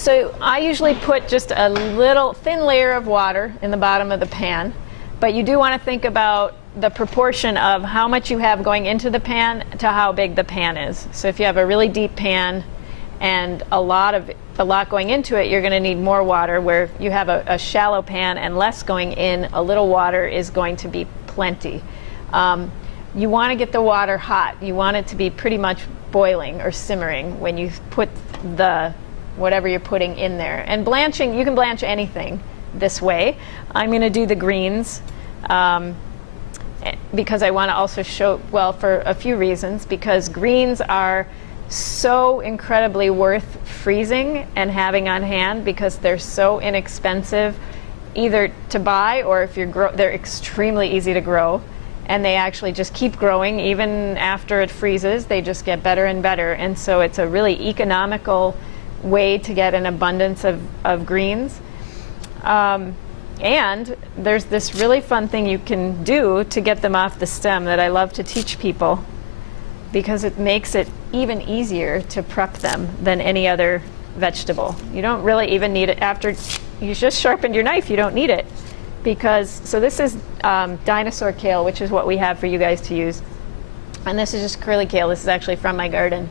So I usually put just a little thin layer of water in the bottom of the pan, but you do want to think about the proportion of how much you have going into the pan to how big the pan is. So if you have a really deep pan and a lot going into it, you're going to need more water. Where if you have a shallow pan and less going in, a little water is going to be plenty. You want to get the water hot. You want it to be pretty much boiling or simmering when you put whatever you're putting in there. And blanching, you can blanch anything this way. I'm going to do the greens because I want to also show, well, for a few reasons, because greens are so incredibly worth freezing and having on hand because they're so inexpensive either to buy, or if they're extremely easy to grow, and they actually just keep growing even after it freezes. They just get better and better, and so it's a really economical way to get an abundance of greens. And there's this really fun thing you can do to get them off the stem that I love to teach people, because it makes it even easier to prep them than any other vegetable. You don't really even need it after you just sharpened your knife. You don't need it, because, so this is dinosaur kale, which is what we have for you guys to use. And this is just curly kale. This is actually from my garden.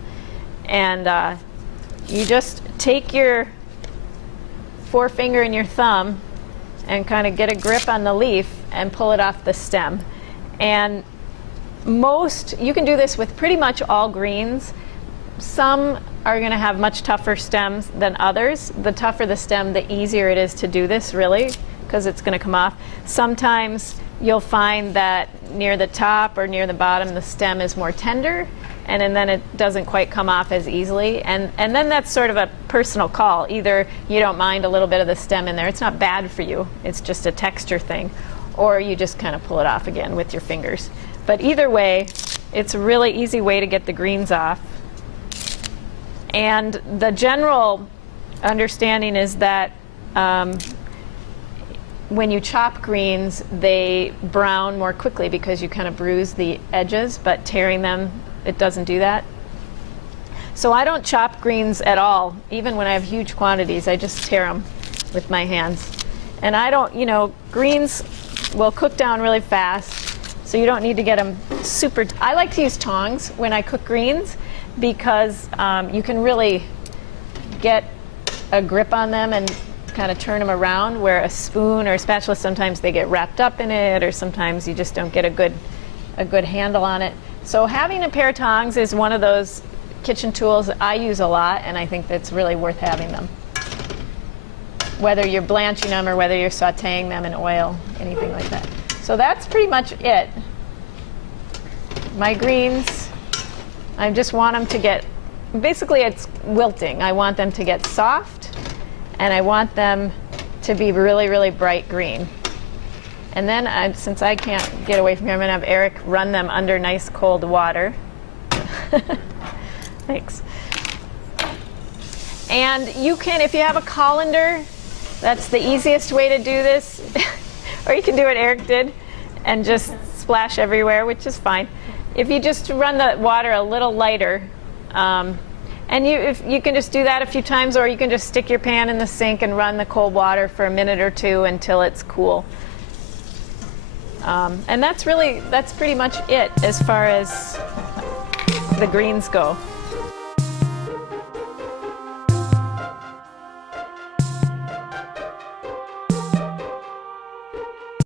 And you just take your forefinger and your thumb and kind of get a grip on the leaf and pull it off the stem. And you can do this with pretty much all greens. Some are going to have much tougher stems than others. The tougher the stem, the easier it is to do this, really, because it's going to come off. Sometimes you'll find that near the top or near the bottom, the stem is more tender, and then it doesn't quite come off as easily. And then that's sort of a personal call. Either you don't mind a little bit of the stem in there. It's not bad for you. It's just a texture thing. Or you just kind of pull it off again with your fingers. But either way, it's a really easy way to get the greens off. And the general understanding is that when you chop greens, they brown more quickly because you kind of bruise the edges, but tearing them, it doesn't do that. So I don't chop greens at all. Even when I have huge quantities, I just tear them with my hands. And I don't, greens will cook down really fast, so you don't need to get them super. I like to use tongs when I cook greens because you can really get a grip on them and kind of turn them around, where a spoon or a spatula, sometimes they get wrapped up in it, or sometimes you just don't get a good handle on it. So having a pair of tongs is one of those kitchen tools that I use a lot, and I think that's really worth having them. Whether you're blanching them or whether you're sauteing them in oil, anything like that. So that's pretty much it. My greens, I just want them to get, basically it's wilting. I want them to get soft, and I want them to be really, really bright green. And then, since I can't get away from here, I'm going to have Eric run them under nice cold water. Thanks. And you can, if you have a colander, that's the easiest way to do this. Or you can do what Eric did and just splash everywhere, which is fine. If you just run the water a little lighter, and if you can just do that a few times, or you can just stick your pan in the sink and run the cold water for a minute or two until it's cool. And that's pretty much it as far as the greens go.